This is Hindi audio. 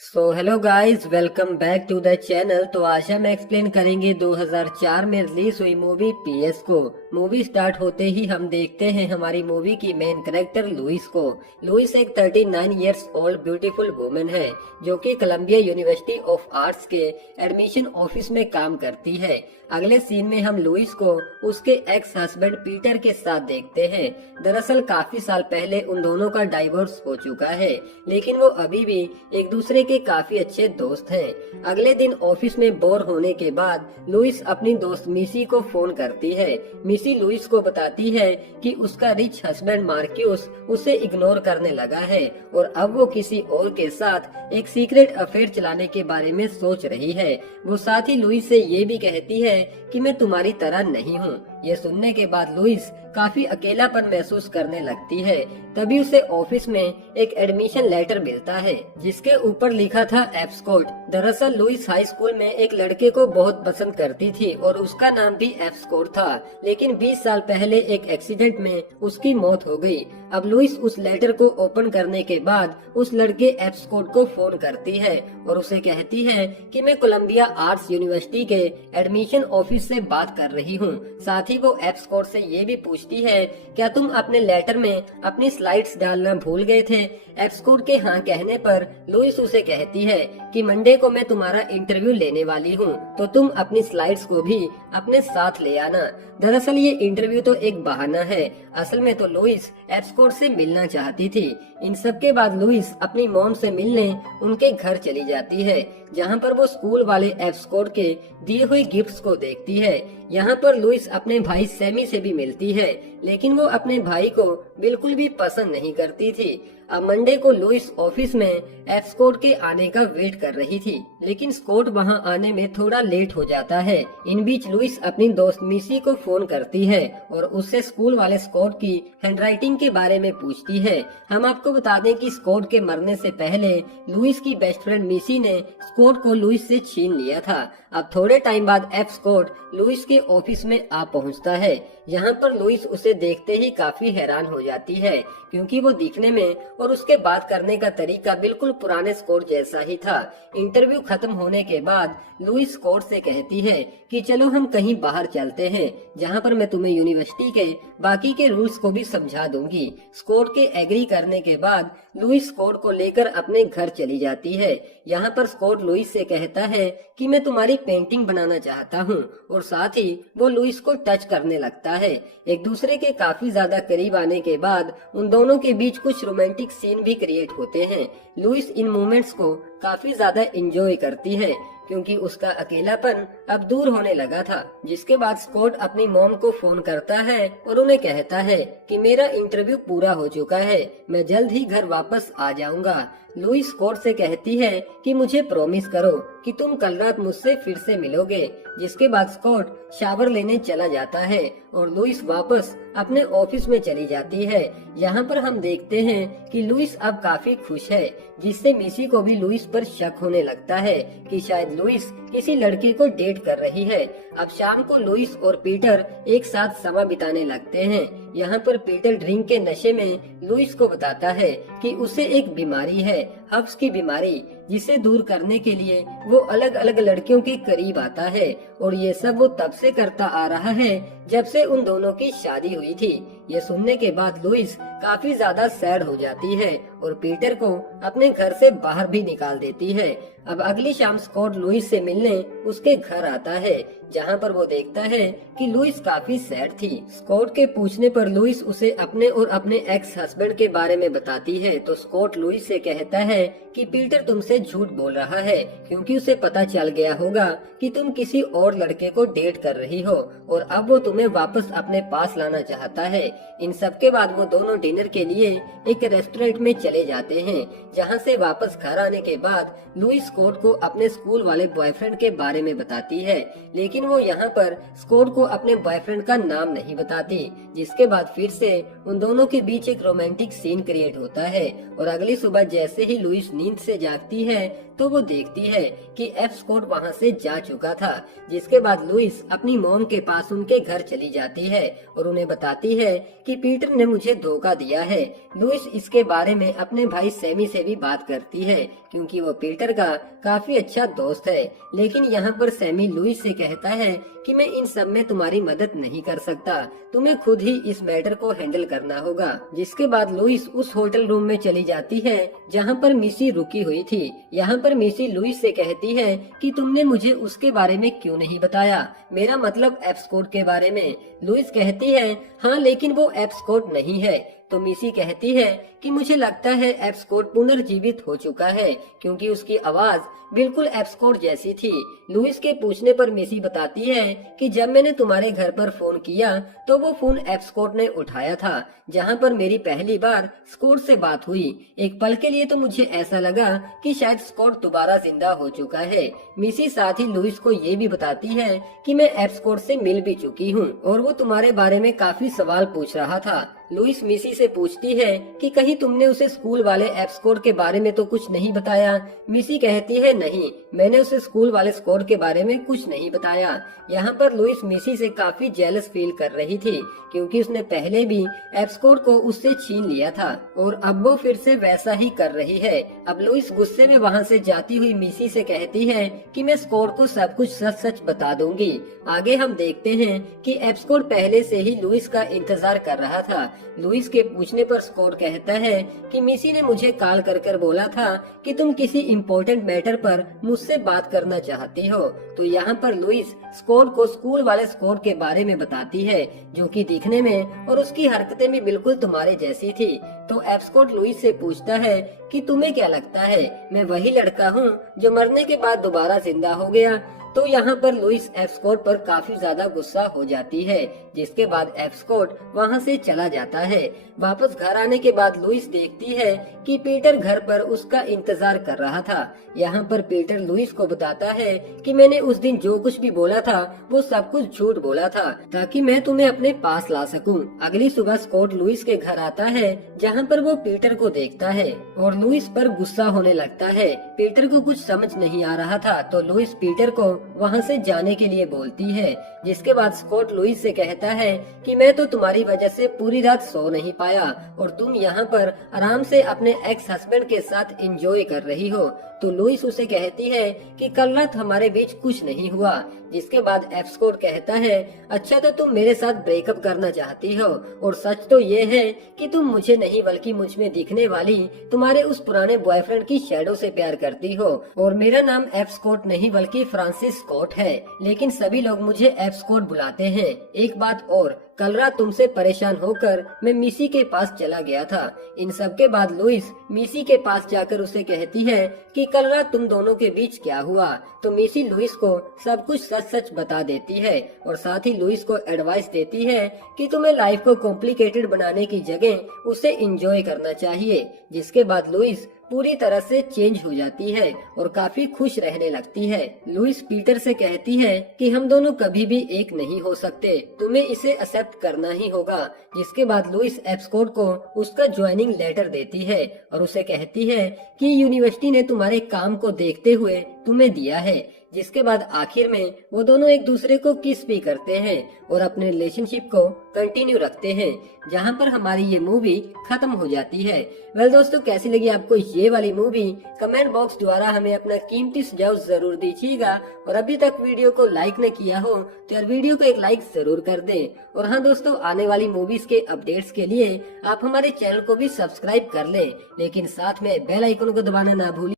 Hello guys, welcome back to the channel. तो आज हम एक्सप्लेन करेंगे 2004 में रिलीज हुई movie P S. Movie start होते ही हम देखते हैं हमारी मूवी की मेन कैरेक्टर लुइस को। लुइस एक 39 इयर्स ओल्ड ब्यूटीफुल वुमेन है जो कि कोलंबिया यूनिवर्सिटी ऑफ आर्ट्स के एडमिशन ऑफिस में काम करती है। अगले सीन में हम लुइस को उसके एक्स हस्बैंड पीटर के साथ देखते हैं। दरअसल काफी साल पहले उन दोनों का डाइवोर्स हो चुका है, लेकिन वो अभी भी एक दूसरे के काफी अच्छे दोस्त हैं। अगले दिन ऑफिस में बोर होने के बाद लुइस अपनी दोस्त मिसी को फोन करती है। मिसी लुइस को बताती है कि उसका रिच हस्बैंड मार्क्यूस उसे इग्नोर करने लगा है और अब वो किसी और के साथ एक सीक्रेट अफेयर चलाने के बारे में सोच रही है। वो साथ ही लुइस से ये भी कहती है कि मैं तुम्हारी तरह नहीं हूँ। ये सुनने के बाद लुइस काफी अकेलापन महसूस करने लगती है। तभी उसे ऑफिस में एक एडमिशन लेटर मिलता है जिसके ऊपर लिखा था एप्सकोट। दरअसल लुइस हाई स्कूल में एक लड़के को बहुत पसंद करती थी और उसका नाम भी एप्सकोट था, लेकिन 20 साल पहले एक एक्सीडेंट में उसकी मौत हो गई। अब लुइस उस लेटर को ओपन करने के बाद उस लड़के एप्सकोट को फोन करती है और उसे कहती है कि मैं कोलंबिया आर्ट्स यूनिवर्सिटी के एडमिशन ऑफिस से बात कर रही हूँ। साथ ही वो एप्सकोट से ये भी पूछती है, क्या तुम अपने लेटर में अपनी स्लाइड्स डालना भूल गए थे? एप्सकोट के हाँ कहने पर लुइस उसे कहती है कि मंडे को मैं तुम्हारा इंटरव्यू लेने वाली हूँ, तो तुम अपनी स्लाइड्स को भी अपने साथ ले आना। दरअसल ये इंटरव्यू तो एक बहाना है, असल में तो लुइस एप्सकोट से मिलना चाहती थी। इन सब के बाद लुइस अपनी मॉम से मिलने उनके घर चली जाती है, जहाँ पर वो स्कूल वाले एप्सकोट के दिए हुए गिफ्ट्स को देखती है। यहाँ पर लुइस अपने भाई सैमी से भी मिलती है, लेकिन वो अपने भाई को बिल्कुल भी पसंद नहीं करती थी। अब मंडे को लुइस ऑफिस में एप्सकोट के आने का वेट कर रही थी, लेकिन स्कॉट वहाँ आने में थोड़ा लेट हो जाता है। इन बीच लुइस अपनी दोस्त मिसी को फोन करती है और उससे स्कूल वाले स्कॉट की हैंडराइटिंग के बारे में पूछती है। हम आपको बता दें कि स्कॉट के मरने से पहले लुइस की बेस्ट फ्रेंड मिसी ने स्कॉट को लुइस से छीन लिया था। अब थोड़े टाइम बाद एप्सकोट लुइस के ऑफिस में आ पहुंचता है। यहाँ पर लुइस उसे देखते ही काफी हैरान हो जाती है, क्योंकि वो दिखने में और उसके बात करने का तरीका बिल्कुल पुराने स्कॉट जैसा ही था। इंटरव्यू खत्म होने के बाद लुइस स्कॉट से कहती है कि चलो हम कहीं बाहर चलते हैं, जहाँ पर मैं तुम्हें यूनिवर्सिटी के बाकी के रूल्स को भी समझा दूंगी। स्कॉट के एग्री करने के बाद लुइस स्कॉट को लेकर अपने घर चली जाती है। यहाँ पर स्कॉट लुइस से कहता है कि मैं तुम्हारी पेंटिंग बनाना चाहता हूँ, और साथ ही वो लुइस को टच करने लगता है। एक दूसरे के काफी ज्यादा करीब आने के बाद उन दोनों के बीच कुछ रोमांटिक सीन भी क्रिएट होते हैं। लुइस इन मोमेंट्स को काफी ज्यादा एंजॉय करती है, क्योंकि उसका अकेलापन अब दूर होने लगा था। जिसके बाद स्कॉट अपनी मॉम को फोन करता है और उन्हें कहता है कि मेरा इंटरव्यू पूरा हो चुका है, मैं जल्द ही घर वापस आ जाऊंगा। लुइस स्कॉट से कहती है कि मुझे प्रॉमिस करो कि तुम कल रात मुझसे फिर से मिलोगे। जिसके बाद स्कॉट शावर लेने चला जाता है और लुइस वापस अपने ऑफिस में चली जाती है। यहाँ पर हम देखते हैं कि लुइस अब काफी खुश है, जिससे मिसी को भी लुइस पर शक होने लगता है कि शायद लुइस किसी लड़के को डेट कर रही है। अब शाम को लुइस और पीटर एक साथ समय बिताने लगते हैं। यहाँ पर पीटर ड्रिंक के नशे में लुइस को बताता है कि उसे एक बीमारी है, हब्स की बीमारी, जिसे दूर करने के लिए वो अलग अलग लड़कियों के करीब आता है, और ये सब वो तब से करता आ रहा है जब से उन दोनों की शादी हुई थी। ये सुनने के बाद लुइस काफी ज्यादा सैड हो जाती है और पीटर को अपने घर से बाहर भी निकाल देती है। अब अगली शाम स्कॉट लुइस से मिलने उसके घर आता है, जहाँ पर वो देखता है कि लुइस काफी सैड थी। स्कॉट के पूछने पर लुइस उसे अपने और अपने एक्स हस्बैंड के बारे में बताती है, तो स्कॉट लुइस से कहता है कि पीटर तुमसे झूठ बोल रहा है, क्योंकि उसे पता चल गया होगा कि तुम किसी और लड़के को डेट कर रही हो, और अब वो तुम्हें वापस अपने पास लाना चाहता है। इन सब के बाद वो दोनों डिनर के लिए एक रेस्टोरेंट में चले जाते हैं, जहाँ से वापस घर आने के बाद लुइस स्कॉट को अपने स्कूल वाले बॉयफ्रेंड के बारे में बताती है, लेकिन वो यहाँ पर स्कॉट को अपने बॉयफ्रेंड का नाम नहीं बताती। जिसके बाद फिर से उन दोनों के बीच एक रोमांटिक सीन क्रिएट होता है और अगली सुबह जैसे ही लुइस नींद से जागती है तो वो देखती है कि एफ स्कॉट वहाँ से जा चुका था। जिसके बाद लुइस अपनी मॉम के पास उनके घर चली जाती है और उन्हें बताती है कि पीटर ने मुझे धोखा दिया है। लुइस इसके बारे में अपने भाई सैमी से भी बात करती है क्योंकि वो पीटर का काफी अच्छा दोस्त है, लेकिन यहाँ पर सैमी लुइस से कहता है कि मैं इन सब में तुम्हारी मदद नहीं कर सकता, तुम्हें खुद ही इस मैटर को हैंडल करना होगा। जिसके बाद लुइस उस होटल रूम में चली जाती है जहाँ पर मिसी रुकी हुई थी। यहाँ पर मिसी लुइस से कहती है कि तुमने मुझे उसके बारे में क्यों नहीं बताया, मेरा मतलब एफ स्कॉट के बारे में। लुइस कहती है हाँ, लेकिन वो एफ स्कॉट नहीं है। तो मिसी कहती है कि मुझे लगता है एफ स्कॉट पुनर्जीवित हो चुका है क्योंकि उसकी आवाज बिल्कुल एफ स्कॉट जैसी थी। लुइस के पूछने पर मिसी बताती है कि जब मैंने तुम्हारे घर पर फोन किया तो वो फोन एफ स्कॉट ने उठाया था, जहां पर मेरी पहली बार स्कॉट से बात हुई। एक पल के लिए तो मुझे ऐसा लगा कि शायद स्कॉट दोबारा जिंदा हो चुका है। मिसी साथ ही लुइस को ये भी बताती है कि मैं एफ स्कॉट से मिल भी चुकी हूँ और वो तुम्हारे बारे में काफी सवाल पूछ रहा था। लुइस मिसी से पूछती है कि कहीं तुमने उसे स्कूल वाले एफ स्कॉट के बारे में तो कुछ नहीं बताया। मिसी कहती है नहीं, मैंने उसे स्कूल वाले स्कॉट के बारे में कुछ नहीं बताया। यहाँ पर लुइस मिसी से काफी जेलस फील कर रही थी क्योंकि उसने पहले भी एफ स्कॉट को उससे छीन लिया था और अब वो फिर से वैसा ही कर रही है। अब लुइस गुस्से में वहाँ से जाती हुई मिसी से कहती है कि मैं स्कॉट को सब कुछ सच सच बता दूंगी। आगे हम देखते हैं कि एफ स्कॉट पहले से ही लुइस का इंतजार कर रहा था। लुइस के पूछने पर स्कॉट कहता है कि मिसी ने मुझे कॉल कर बोला था कि तुम किसी इम्पोर्टेंट मैटर पर मुझसे बात करना चाहती हो। तो यहाँ पर लुइस स्कॉट को स्कूल वाले स्कॉट के बारे में बताती है जो कि दिखने में और उसकी हरकतें भी बिल्कुल तुम्हारे जैसी थी। तो एफ स्कॉट लुइस से पूछता है कि तुम्हें क्या लगता है मैं वही लड़का हूँ जो मरने के बाद दोबारा जिंदा हो गया। तो यहाँ पर लुइस एफ स्कॉट पर काफी ज्यादा गुस्सा हो जाती है। जिसके बाद एफ स्कॉट वहाँ से चला जाता है। वापस घर आने के बाद लुइस देखती है कि पीटर घर पर उसका इंतजार कर रहा था। यहाँ पर पीटर लुइस को बताता है कि मैंने उस दिन जो कुछ भी बोला था वो सब कुछ झूठ बोला था ताकि मैं तुम्हें अपने पास ला सकूं। अगली सुबह स्कॉट लुइस के घर आता है जहाँ पर वो पीटर को देखता है और लुइस पर गुस्सा होने लगता है। पीटर को कुछ समझ नहीं आ रहा था तो लुइस पीटर को वहाँ से जाने के लिए बोलती है। जिसके बाद स्कॉट लुइस से कहता है कि मैं तो तुम्हारी वजह से पूरी रात सो नहीं पाया और तुम यहाँ पर आराम से अपने एक्स हस्बैंड के साथ एंजॉय कर रही हो। तो लुइस उसे कहती है कि कल रात हमारे बीच कुछ नहीं हुआ। जिसके बाद एफ स्कॉट कहता है अच्छा तो तुम मेरे साथ ब्रेकअप करना चाहती हो और सच तो ये है कि तुम मुझे नहीं बल्कि मुझ में दिखने वाली तुम्हारे उस पुराने बॉयफ्रेंड की शैडो से प्यार करती हो। और मेरा नाम एफ स्कॉट नहीं बल्कि फ्रांसिस स्कॉट है, लेकिन सभी लोग मुझे एफ स्कॉट बुलाते हैं। एक बात और, कल रात तुमसे परेशान होकर मैं मिसी के पास चला गया था। इन सब के बाद लुइस मिसी के पास जाकर उसे कहती है कि कल रात तुम दोनों के बीच क्या हुआ। तो मिसी लुइस को सब कुछ सच सच बता देती है और साथ ही लुइस को एडवाइस देती है कि तुम्हें लाइफ को कॉम्प्लिकेटेड बनाने की जगह उसे एंजॉय करना चाहिए। जिसके बाद लुइस पूरी तरह से चेंज हो जाती है और काफी खुश रहने लगती है। लुइस पीटर से कहती है कि हम दोनों कभी भी एक नहीं हो सकते, तुम्हें इसे एक्सेप्ट करना ही होगा। जिसके बाद लुइस एफ स्कॉट को उसका ज्वाइनिंग लेटर देती है और उसे कहती है कि यूनिवर्सिटी ने तुम्हारे काम को देखते हुए तुम्हें दिया है। जिसके बाद आखिर में वो दोनों एक दूसरे को किस भी करते हैं और अपने रिलेशनशिप को कंटिन्यू रखते हैं, जहां पर हमारी ये मूवी खत्म हो जाती है। वेल दोस्तों, कैसी लगी आपको ये वाली मूवी? कमेंट बॉक्स द्वारा हमें अपना कीमती सुझाव जरूर दीजिएगा और अभी तक वीडियो को लाइक न किया हो तो यार वीडियो को एक लाइक जरूर कर दें। और हाँ दोस्तों, आने वाली मूवीज के अपडेट्स के लिए आप हमारे चैनल को भी सब्सक्राइब कर लें, लेकिन साथ में बेल आइकन को दबाना ना भूलिए।